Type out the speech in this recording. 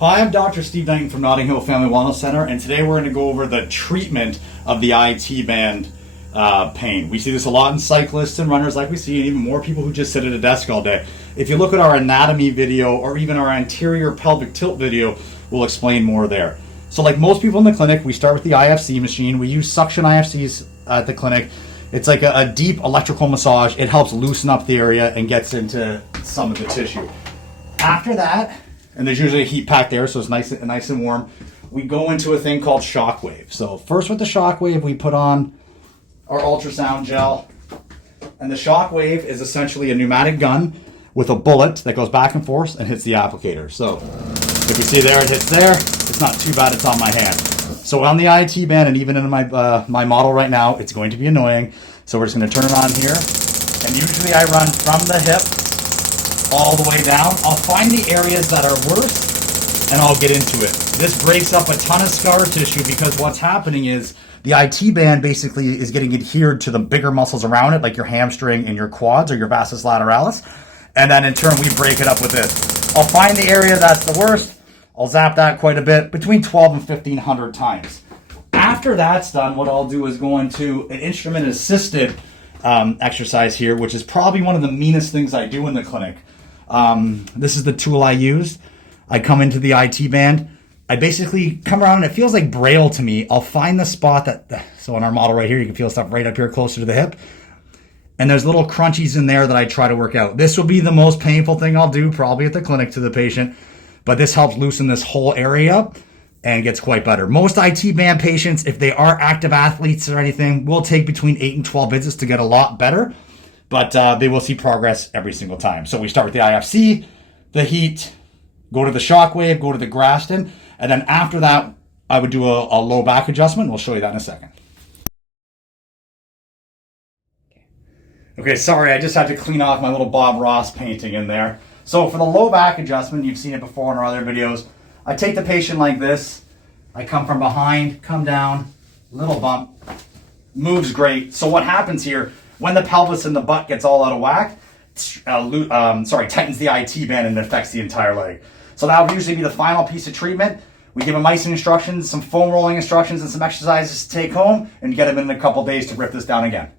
Hi, I'm Dr. Steve Knighton from Nottinghill Family Wellness Centre, and today we're going to go over the treatment of the IT band pain. We see this a lot in cyclists and runners, like we see, and even more people who just sit at a desk all day. If you look at our anatomy video or even our anterior pelvic tilt video, we'll explain more there. So like most people in the clinic, we start with the IFC machine. We use suction IFCs at the clinic. It's like a deep electrical massage. It helps loosen up the area and gets into some of the tissue. After that, and there's usually a heat pack there, so it's nice and warm, we go into a thing called Shockwave. So first with the Shockwave, we put on our ultrasound gel. And the Shockwave is essentially a pneumatic gun with a bullet that goes back and forth and hits the applicator. So if you see there, it hits there. It's not too bad, it's on my hand. So on the IT band and even in my model right now, it's going to be annoying. So we're just going to turn it on here. And usually I run from the hip all the way down. I'll find the areas that are worse and I'll get into it. This breaks up a ton of scar tissue because what's happening is the IT band basically is getting adhered to the bigger muscles around it, like your hamstring and your quads or your vastus lateralis. And then in turn, we break it up with this. I'll find the area that's the worst. I'll zap that quite a bit, between 12 and 1,500 times. After that's done, what I'll do is go into an instrument-assisted exercise here, which is probably one of the meanest things I do in the clinic. This is the tool I use. I come into the IT band. I basically come around and it feels like braille to me. I'll find the spot so on our model right here, you can feel stuff right up here closer to the hip. And there's little crunchies in there that I try to work out. This will be the most painful thing I'll do probably at the clinic to the patient, but this helps loosen this whole area up and gets quite better. Most IT band patients, if they are active athletes or anything, will take between 8 and 12 visits to get a lot better. But they will see progress every single time. So we start with the IFC, the heat, go to the Shockwave, go to the Graston, and then after that, I would do a low back adjustment. We'll show you that in a second. Okay, sorry, I just had to clean off my little Bob Ross painting in there. So for the low back adjustment, you've seen it before in our other videos. I take the patient like this. I come from behind, come down, little bump, moves great. So what happens here, when the pelvis and the butt gets all out of whack, tightens the IT band and affects the entire leg. So that would usually be the final piece of treatment. We give them icing instructions, some foam rolling instructions, and some exercises to take home, and get them in a couple days to rip this down again.